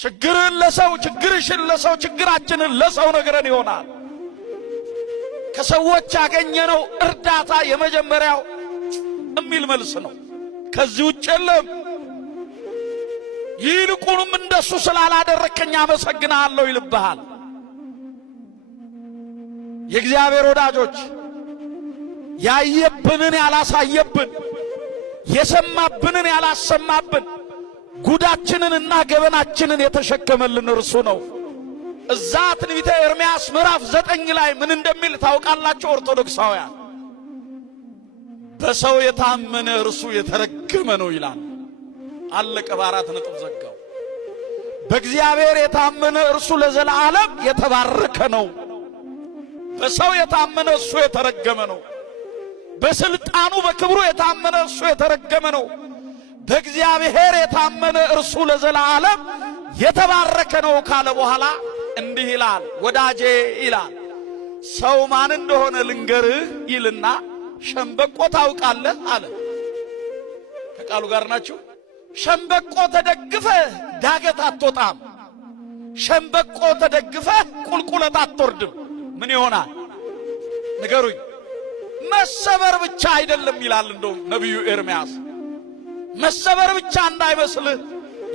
ችግርን ለሰው ችግርሽን ለሰው ችግራችንን ለሰው ነገርን ይሆናል። ከሰዎች ያገኘነው እርዳታ የመጀመሪያው የሚል መልስ ነው። ከዚህ ውጭ የለም። ይልቁንም እንደሱ ስላላደረከኝ አመሰግናለሁ ይልብሃል። የእግዚአብሔር ወዳጆች ያየብንን ያላሳየብን፣ የሰማብንን ያላሰማብን፣ ጉዳችንንና ገበናችንን የተሸከመልን እርሱ ነው። እዛ ትንቢተ ኤርምያስ ምዕራፍ 9 ላይ ምን እንደሚል ታውቃላችሁ? ኦርቶዶክሳውያን በሰው የታመነ እርሱ የተረገመ ነው ይላል። አለቀ። በአራት ነጥብ ዘጋው። በእግዚአብሔር የታመነ እርሱ ለዘላለም የተባረከ ነው። በሰው የታመነ እሱ የተረገመ ነው። በስልጣኑ በክብሩ የታመነ እሱ የተረገመ ነው። በእግዚአብሔር የታመነ እርሱ ለዘላለም የተባረከ ነው ካለ በኋላ እንዲህ ይላል። ወዳጄ ይላል ሰው ማን እንደሆነ ልንገርህ ይልና ሸምበቆ ታውቃለህ አለ። ከቃሉ ጋር ናችሁ? ሸምበቆ ተደግፈህ ዳገት አትወጣም። ሸምበቆ ተደግፈህ ቁልቁለት አትወርድም። ምን ይሆናል ንገሩኝ? መሰበር ብቻ አይደለም ይላል እንደው ነቢዩ ኤርምያስ። መሰበር ብቻ እንዳይመስልህ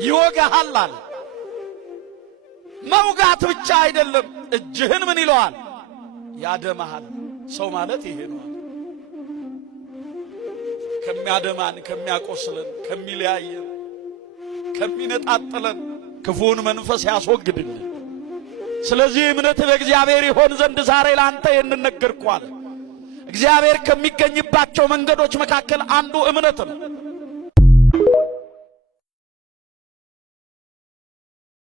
ይወጋሃል አለ። መውጋት ብቻ አይደለም፣ እጅህን ምን ይለዋል? ያደማሃል። ሰው ማለት ይሄ ነው። ከሚያደማን፣ ከሚያቆስለን፣ ከሚለያየን፣ ከሚነጣጥለን ክፉን መንፈስ ያስወግድልን። ስለዚህ እምነት በእግዚአብሔር ይሆን ዘንድ ዛሬ ላንተ የንነገርኳል። እግዚአብሔር ከሚገኝባቸው መንገዶች መካከል አንዱ እምነት ነው።